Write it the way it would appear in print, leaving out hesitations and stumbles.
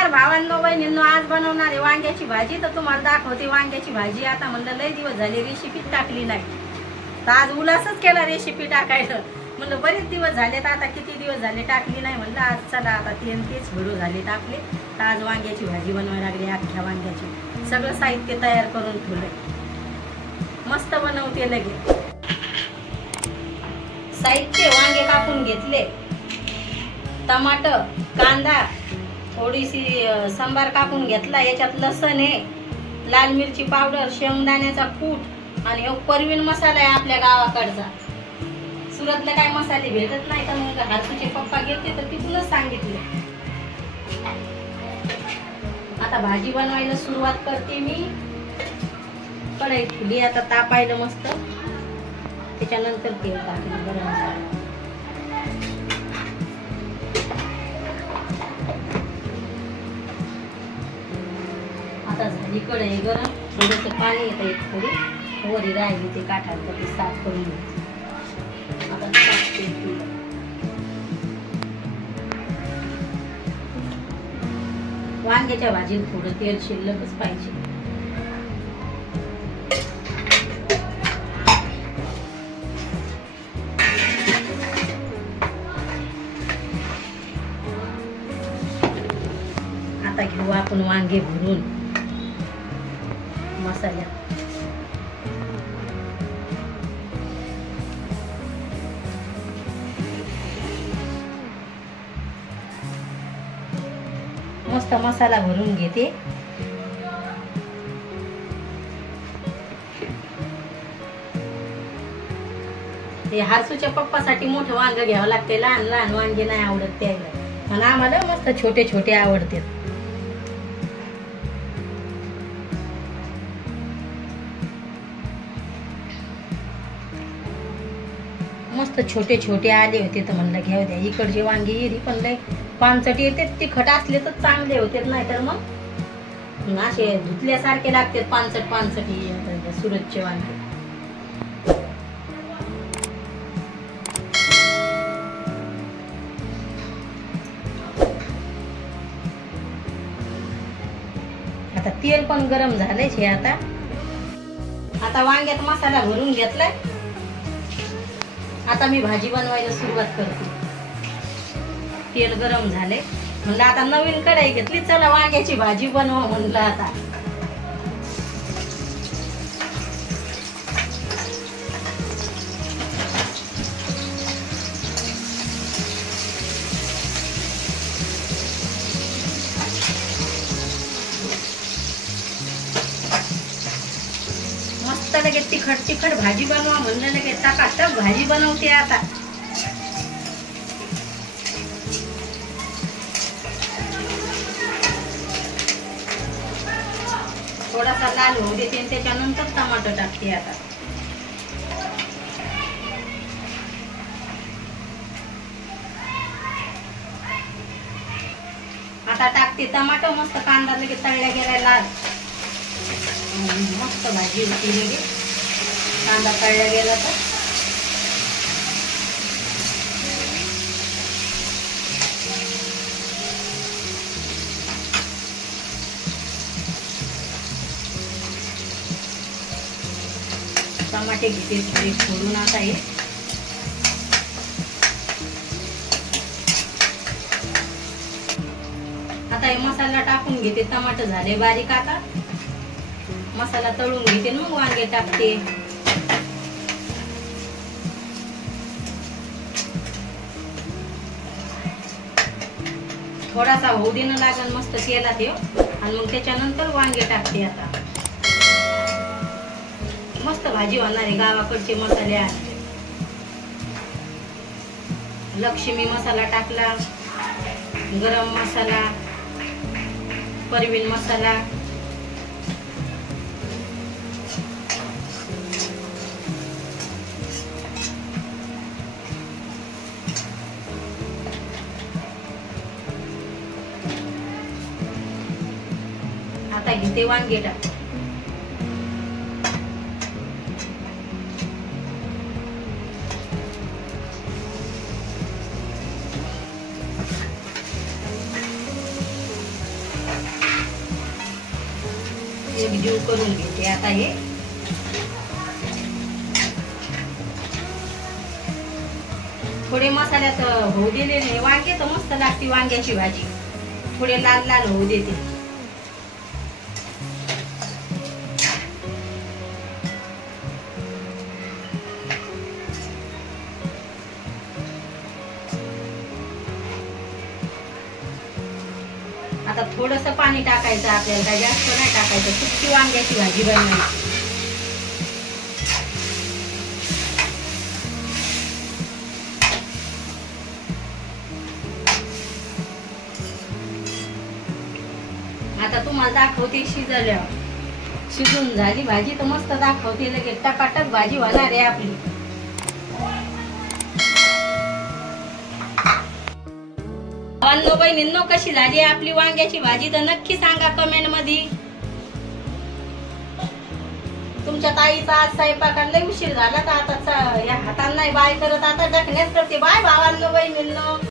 नमस्कार भावांनो बहिणींनो, आज बनवणार आहे वांग्याची भाजी। तर तुम्हाला दाखवते वांग्याची भाजी। आता म्हणलं लय दिवस झाले रेसिपी टाकली नाही, तर आज उलासच केला रेसिपी टाकायचं। म्हणलं बरेच दिवस झाले, तर आता किती दिवस झाले टाकली नाही, म्हणलं आज चला आता तेच व्हिडिओ झाले टाकले। तर आज वांग्याची भाजी बनवायला लागली, अख्ख्या वांग्याची। सगळं साहित्य तयार करून ठेवलंय, मस्त बनवते लगे। साहित्य: वांगे कापून घेतले, टमाटर, कांदा, थोडीशी सांबार कापून घेतला, याच्यात लसण आहे, लाल मिरची पावडर, शेंगदाण्याचा कूट आणि एक परवीन मसाला आहे आपल्या गावाकडचा। सुरतला काय मसाले भेटत नाही, तर मग हर्षूचे पप्पा गेलते तर तिथूनच सांगितले। आता भाजी बनवायला सुरुवात करते मी। कढई ठेवली, आता तापायला मस्त, त्याच्यानंतर तेल टाकले गरम झालं। आता झाली कढई गरम, थोडंसं पाणी येतं, एक थोडी वरी राहिली ते काठात ते साफ करून घ्यायचं। आता टाकते तेल। वांग्याच्या भाजीत थोडं तेल शिल्लकच पाहिजे। आता घेऊ आपण वांगे भरून मसाल्यात। मस्त मसाला भरून घेते। ते हर्षूच्या पप्पासाठी मोठं वांग घ्यावं लागते, लहान लहान वांगे नाही आवडत त्याला, आणि आम्हाला मस्त छोटे छोटे आवडते। मस्त छोटे छोटे आले होते, तर म्हणलं घेऊ द्या। इकडचे वांगे येरी पण लय पानचट येते, तिखट असले तर चांगले होते, नाही तर मग असे धुतल्यासारखे लागते, पानचट पानचट सुरतचे वांगे। आता तेल पण गरम झालंय हे। आता वांग्यात मसाला भरून घेतलाय, आता मी भाजी बनवायला सुरुवात करते। तेल गरम झाले, म्हणलं आता नवीन कढई घेतली, चला वांग्याची भाजी बनवा म्हणलं। आता मस्त लगे तिखट तिखट भाजी बनवा म्हणलं, लगे टाकाटक भाजी बनवते। आता थोडासा लाल होऊ देते आणि त्याच्यानंतर टमाटर टाकते। आता टाकते टमाटर, मस्त कांदा लगे तळल्या गेला लाल, मस्त भाजी होती लगे कांदा तळल्या गेला तर। टमाटे घेते थोडे फोडून। आता हे मसाला टाकून घेते, टमाटर झाले बारीक। आता मसाला तळून घेते, मग वांगे टाकते। थोडासा होऊ देणं लागेल मस्त तेलात, आणि मग त्याच्यानंतर वांगे टाकते। आता मस्त भाजी होणार आहे, गावाकडचे मसाले आणले। लक्ष्मी मसाला टाकला, गरम मसाला, परवीन मसाला, आता घेते वांगे टाक। एक जीव करून घेते आता हे. थोडे मसाल्यात होऊ दिलेले वांगे तर मस्त लागते वांग्याची भाजी. थोडे लाल लाल होऊ देते. आता थोडस पाणी टाकायचं आपल्याला, काय जास्त नाही टाकायचं. सुकी वांग्याची भाजी बनवायची. आता तुम्हाला दाखवते शिजल्यावर. शिजून झाली भाजी तर मस्त दाखवते. लगेच टकाटक भाजी होणार आहे आपली. भावांनो बहिणींनो, कशी झाली आपली वांग्याची भाजी तर नक्की सांगा कमेंट मध्ये. तुमच्या ताईचा आज स्वयंपाकाला लय उशीर झाला तर आता या हातांना नाही बाय करत, आता ढकण्यात करते. बाय भावांनो बहिणींनो.